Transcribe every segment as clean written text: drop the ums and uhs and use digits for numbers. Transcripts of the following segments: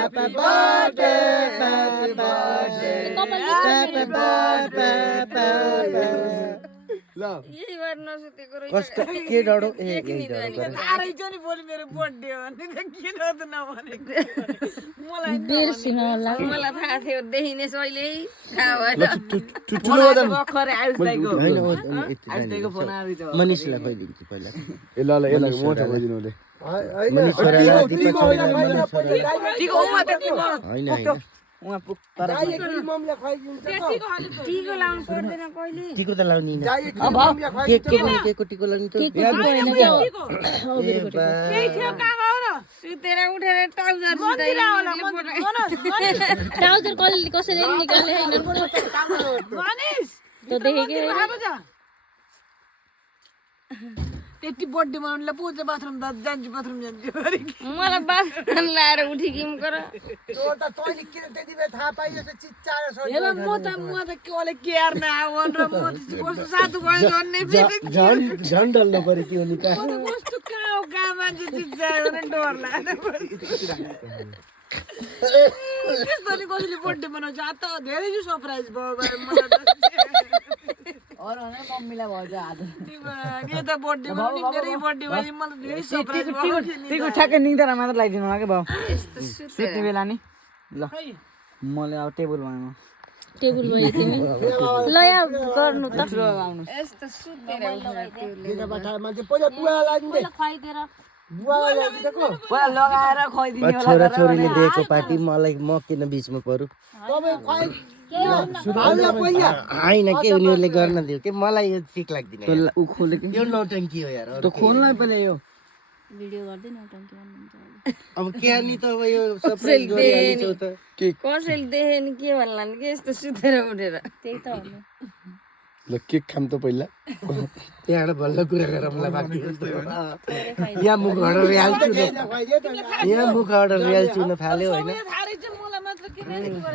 Happy birthday, happy birthday, happy birthday. ल यही बार नसुतेको रहेछ कस्तो के डढो ए यही डढो गरे आरै चाहिँ नि भोलि मेरो बर्थडे हो भने त किन त नभनेको मलाई बिर्सिनु होला मलाई थाहा थियो देखिने सहिल्यै थाहा भएन ठुलो बदन भर्खरै आयुष दाइको हैन आयुष दाइको फोन आउँदैछ मनिषलाई खोइदिन्छु पहिला ए ल ल यसलाई मोटो खोइदिनु ले मनिष छोरालाई दीपक टिको उमा त्यति म हैन हैन उमा पुग तर टिको लाउनु पर्दैन कहिले टिको त लाउनी न केको टिको लाउनी त सुतेर उठेर ट्राउजर सुताइला ट्राउजर कसैले निकाले हैन त देखेकै त्यति बर्थडे मनाउनुलाई पो चाहिँ बाथरुम जान्छु मलाई बाथरुम लाएर उठी किम गर हेला म त कसले केयर नआउन र म कस्तो साधु भयो भन्ने झन् डल्नु पर्यो के हो नि का कस्तो कहाँ हो कहाँ मान्छे चिच्चायो भने डर लाग्यो त्यस्तो नि कसैले बर्थडे मनाउँछ आ त धेरै जो सरप्राइज भयो मलाई अरू नै मम्मीलाई भन्छ आज के त बर्थडे मनाउने मेरै बर्थडे भयो मलाई धेरै सरप्राइज भयो तिको ठ्याक्कै निंदैन मात्र लगाइदिनु होला के भयो यस्तो सुत्ने बेला नि ल मैले अब टेबल बनाउनु टेबल भयो तिमी ल या गर्नु त आउनु यस्तो सुतेर उठेर मान्छे पहिला बुवा लाग्ने खुवाइदिएर पुरा लगाएर खुवाइदिने होला छोरा छोरीले दिएको पार्टी मलाई म किन बिचमा परू हैन के उनीहरूले गर्न दियो के मलाई यो ठिक लाग्दैन उ खोले कि यो नौटङ्की हो यार त खोल्नै पहिले यो भिडियो गर्दै नौटङ्की गर्नुहुन्छ अब के नि त अब यो सरप्राइज गरिहाल्छौ त कसैले देखे नि के भन्ला नि के यस्तो सुतेर उठेर त्यही त हो ल केक खाम त पहिला त्यहाँबाट बल्ल कुरा गरौँ ल बाँकी यहाँ मुख हडेर रिहाल्छु न यहाँ मुख हडेर रिहाल्छु न थाल्यो होइन थारै चाहिँ मलाई मात्र के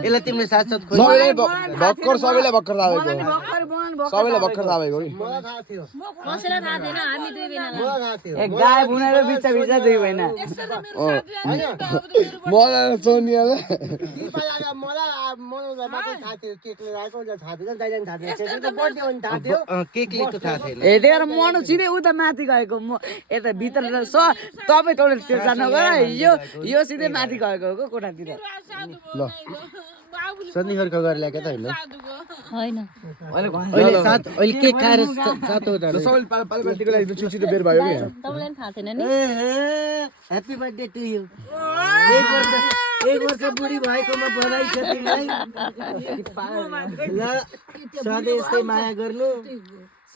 यसलाई तिमीले साथसाथ खोइ सबैलाई सबैलाई भर्खर थाहा भएको भर्खर बन सबैलाई भर्खर थाहा भएको कि मलाई थाहा थियो कसैलाई थाहा थिएन हामी दुई बेला मलाई थाहा थियो एक गाय बुनेर बिचा बिचा दुई महिना मलाई सोनियालाई मलाई मनाउँदा मात्रै थाहा थियो केकले राखेको थाहा थिएन दाइले थाहा थिएन बर्थडे हो नि थाहा थियो केकले त थाहा थिएन ए त्यही भएर मनु सिधै उता माथि गएको म यता भित्र तपाईँ टोइलेट त्यो जानु गयो यो सिधै माथि गएको हो कोठातिर ल सन्धिखर्क गरेर ल्याएको त होइन होइन अहिले के खाएर सातो ल सबैले पालो पार्टीको लागि त छुट्टी त बेर भयो कि तपाईँलाई पनि थाहा थिएन नि ह्याप्पी बर्थडे टु यु एक वर्ष बुढी भएकोमा बधाई छ तिमीलाई ल सधैँ यस्तै माया गर्नु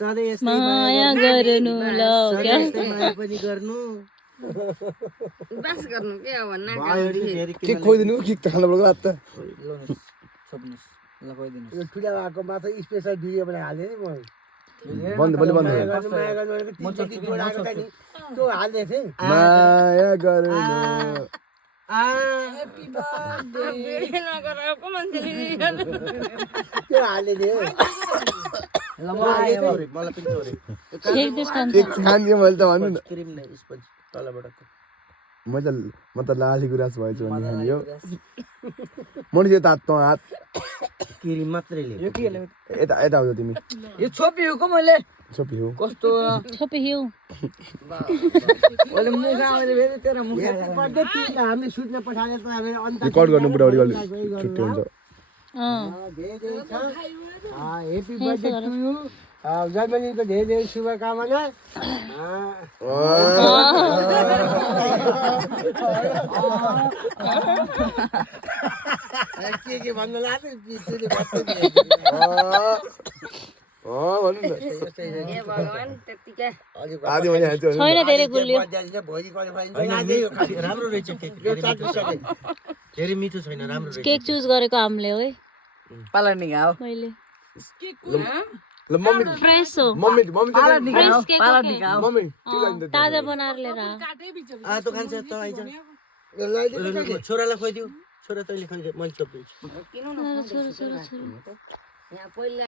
सधैँ यस्तै माया गर्नु ल सधैँ यस्तै माया पनि गर्नु बस गर्नु के हो भन्न केक खोइदिनु केक त खानु पर्यो त यो ठुला भएको मात्र स्पेसल भिडियो बनाएर हाल्ने नि म बन्द बन्द माया त्यो हाल्दै थिएँ माया गर्नु त्यो हाल्ने नि मलाई पनि थोरै केक खान्थेँ मैले त भन्नु न क्रिम नै स्पन्ज तलबाट म त लाली गुराँस भएछु भन्ने खाने हो मनिष यता हात हात क्रिम मात्रै लियो यता यता आउँछ तिमी यो छोपिएको मैले छोपी हो कस्तो छोपे हिउ मैले मुख आउँदै फेरि तेरो मुख हामीले सुत्न पठाएर त अब अन्त रेकर्ड गर्नु बुढाउडी गर्नु छुट्टी हुन्छ हेप्पी बर्थडे टु यु जन्मदिनको धेरै धेरै शुभकामना के भन्नु लाग्यो भन्नु न ए भगवान त्यतिकै आधी महिना हाल्छु छैन धेरै गुलियो राम्रो रहेछ केक धेरै मिठो छैन राम्रो रहेछ केक चुज गरेको हामीले हो है पाला निगा हो मैले ल मम्मी फ्रेस हो मम्मी मम्मी पाला निगा हो फ्रेस केक पाला हो निगा हो मम्मी के लाग्छ ताजा बनाएर लिएर आ। आ त खान्छ त आइज छोरालाई खोइदिऊ छोरा तैँले खान्छ मैले चोपिदिन्छु छोरो छोरो छोरो यहाँ पहिला